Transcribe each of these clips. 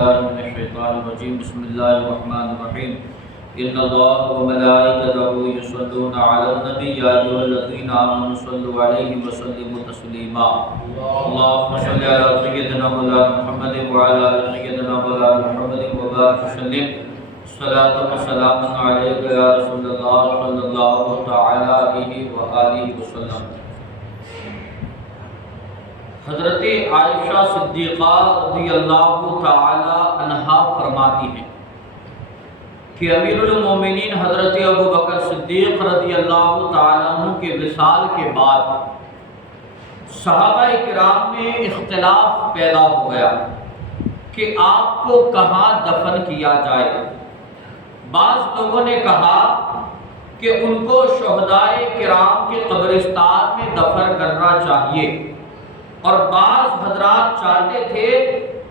بالله من الشيطان الرجيم بسم الله الرحمن الرحيم إن الله وملائكته يصلون على النبي يا أيها الذين آمنوا صلوا عليه وسلموا تسليما اللهم صل على سيدنا مولانا محمد وعلى آل سيدنا مولانا محمد وبارك وسلم صلاة وسلام عليك يا رسول الله صلى الله تعالى عليه وآله وسلم۔ حضرت عائشہ صدیقہ رضی اللہ تعالی عنہا فرماتی ہیں کہ امیر المومنین حضرت ابو بکر صدیق رضی اللہ تعالی عنہ کے وصال کے بعد صحابہ کرام میں اختلاف پیدا ہو گیا کہ آپ کو کہاں دفن کیا جائے۔ بعض لوگوں نے کہا کہ ان کو شہدائے کرام کے قبرستان میں دفن کرنا چاہیے، اور بعض حضرات چاہتے تھے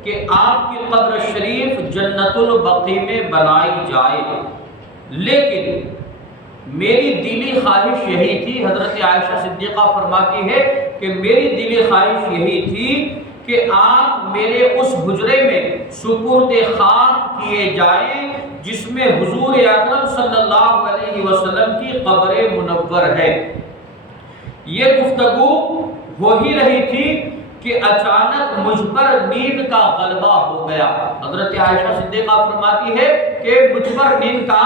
کہ آپ کی قبر شریف جنت البقیع میں بنائی جائے، لیکن میری دلی خواہش یہی تھی۔ حضرت عائشہ صدیقہ فرماتی ہے کہ میری دلی خواہش یہی تھی کہ آپ میرے اس حجرے میں سپرد خاک کیے جائیں جس میں حضور اکرم صلی اللہ علیہ وسلم کی قبر منور ہے۔ یہ گفتگو ہو ہی رہی تھی کہ اچانک مجھ پر نیند کا غلبہ ہو گیا۔ حضرت عائشہ صدیقہ فرماتی ہے کہ مجھ پر نیند کا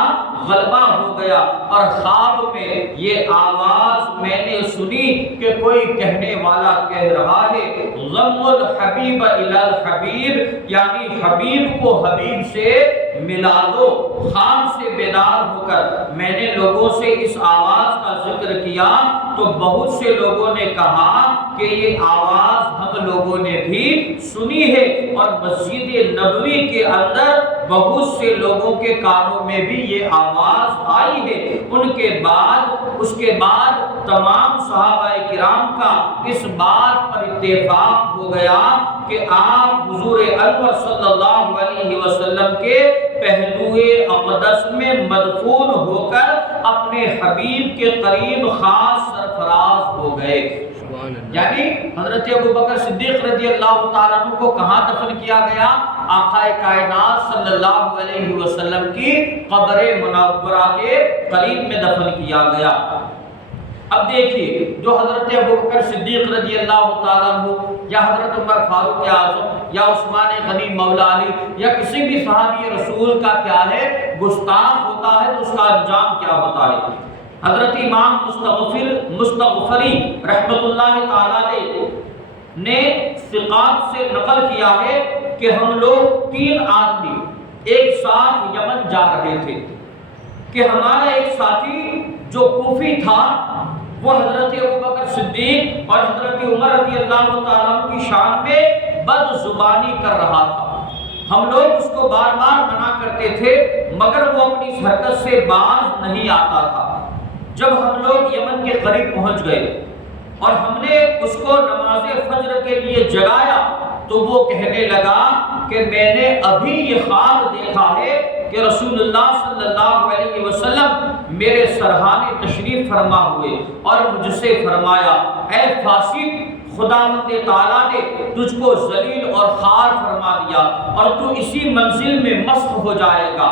غلبہ ہو گیا، اور خواب میں یہ آواز میں نے سنی کہ کوئی کہنے والا کہہ رہا ہے ضم الحبیب الی الحبیب، یعنی حبیب کو حبیب سے ملا دو۔ خواب سے بیدار ہو کر میں نے لوگوں سے اس آواز کا ذکر کیا تو بہت سے لوگوں نے کہا کہ یہ آواز ہم لوگوں نے بھی سنی ہے، اور مسجد نبوی کے اندر بہت سے لوگوں کے کانوں میں بھی یہ آواز آئی ہے۔ اس کے بعد تمام صحابہ کرام کا اس بات پر اتفاق ہو گیا کہ آپ حضور انور صلی اللہ علیہ وسلم کے پہلوئے اقدس میں مدفون ہو کر اپنے حبیب کے قریب خاص سرفراز ہو گئے۔ یعنی حضرت ابو بکر صدیق رضی اللہ تعالیٰ عنہ کو کہاں دفن کیا گیا؟ آقا کائنات صلی اللہ علیہ وسلم کی قبر منورہ کے قریب میں دفن کیا گیا۔ اب دیکھیے، جو حضرت ابو بکر صدیق رضی اللہ تعالیٰ عنہ یا حضرت عمر فاروق اعظم یا عثمان غنی مولا علی یا کسی بھی صحابی رسول کا کیا ہے گستاخ ہوتا ہے تو اس کا انجام کیا ہوتا ہے۔ حضرت امام مستغفری رحمت اللہ تعالی نے ثقات سے نقل کیا ہے کہ ہم لوگ 3 آدمی ایک ساتھ یمن جا رہے تھے کہ ہمارا ایک ساتھی جو کوفی تھا وہ حضرت ابوبکر صدیق اور حضرت عمر رضی اللہ تعالیٰ کی شان میں بد زبانی کر رہا تھا۔ ہم لوگ اس کو بار بار منع کرتے تھے مگر وہ اپنی حرکت سے باز نہیں آتا تھا۔ جب ہم لوگ یمن کے قریب پہنچ گئے اور ہم نے اس کو نماز فجر کے لیے جگایا تو وہ کہنے لگا کہ میں نے ابھی یہ خواب دیکھا ہے کہ رسول اللہ صلی اللہ علیہ وسلم میرے سرحانے تشریف فرما ہوئے اور مجھ سے فرمایا اے فاسق، خداوند تعالیٰ نے تجھ کو ذلیل اور خوار فرما دیا اور تو اسی منزل میں مسخ ہو جائے گا۔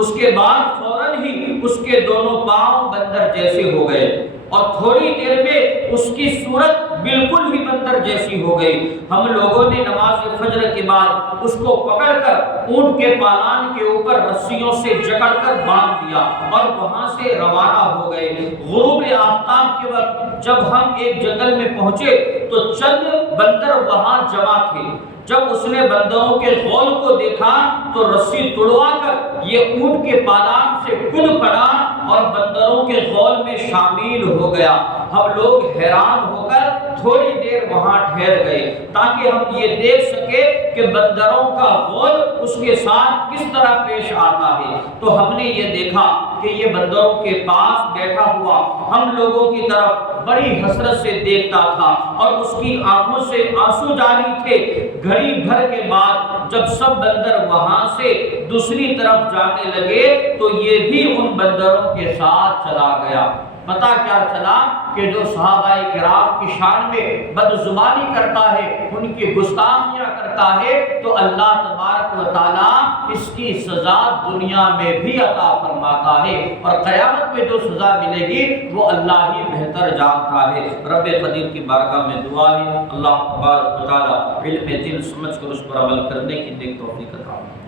اس کے بعد فوراً ہی اس کے دونوں پاؤں بندر جیسے ہو گئے اور تھوڑی دیر میں اس کی صورت بالکل ہی بندر جیسی ہو گئی۔ ہم لوگوں نے نماز فجر کے بعد اس کو پکڑ کر اونٹ کے پالان کے اوپر رسیوں سے جکڑ کر باندھ دیا اور وہاں سے روانہ ہو گئے۔ غروب آفتاب کے وقت جب ہم ایک جنگل میں پہنچے تو چند بندر وہاں جمع تھے۔ جب اس نے بندروں کے غول کو دیکھا تو رسی توڑوا کر یہ اونٹ کے پالان سے کود پڑا اور بندروں کے غول میں شامل ہو گیا۔ ہم لوگ حیران ہو کر تھوڑی دیر وہاں ٹھہر گئے تاکہ ہم یہ دیکھ سکے کہ بندروں کا غول اس کے ساتھ کس طرح پیش آتا ہے۔ تو ہم نے یہ دیکھا کہ یہ بندروں کے پاس بیٹھا ہوا ہم لوگوں کی طرف بڑی حسرت سے دیکھتا تھا اور اس کی آنکھوں سے آنسو جاری تھے۔ گھڑی بھر کے بعد جب سب بندر وہاں سے دوسری طرف جانے لگے تو یہ بھی ان بندروں کے ساتھ چلا گیا۔ پتہ کیا چلا کہ جو صحابہ کرام کی شان میں بدزبانی کرتا ہے، ان کی گستاخیاں کرتا ہے، تو اللہ تبارک و تعالیٰ اس کی سزا دنیا میں بھی عطا فرماتا ہے، اور قیامت میں جو سزا ملے گی وہ اللہ ہی بہتر جانتا ہے۔ رب قدیر کی بارگاہ میں دعا ہے اللہ تبارک و تعالیٰ علم دل سمجھ کر اس پر عمل کرنے کی نیک توفیق عطا فرمائے۔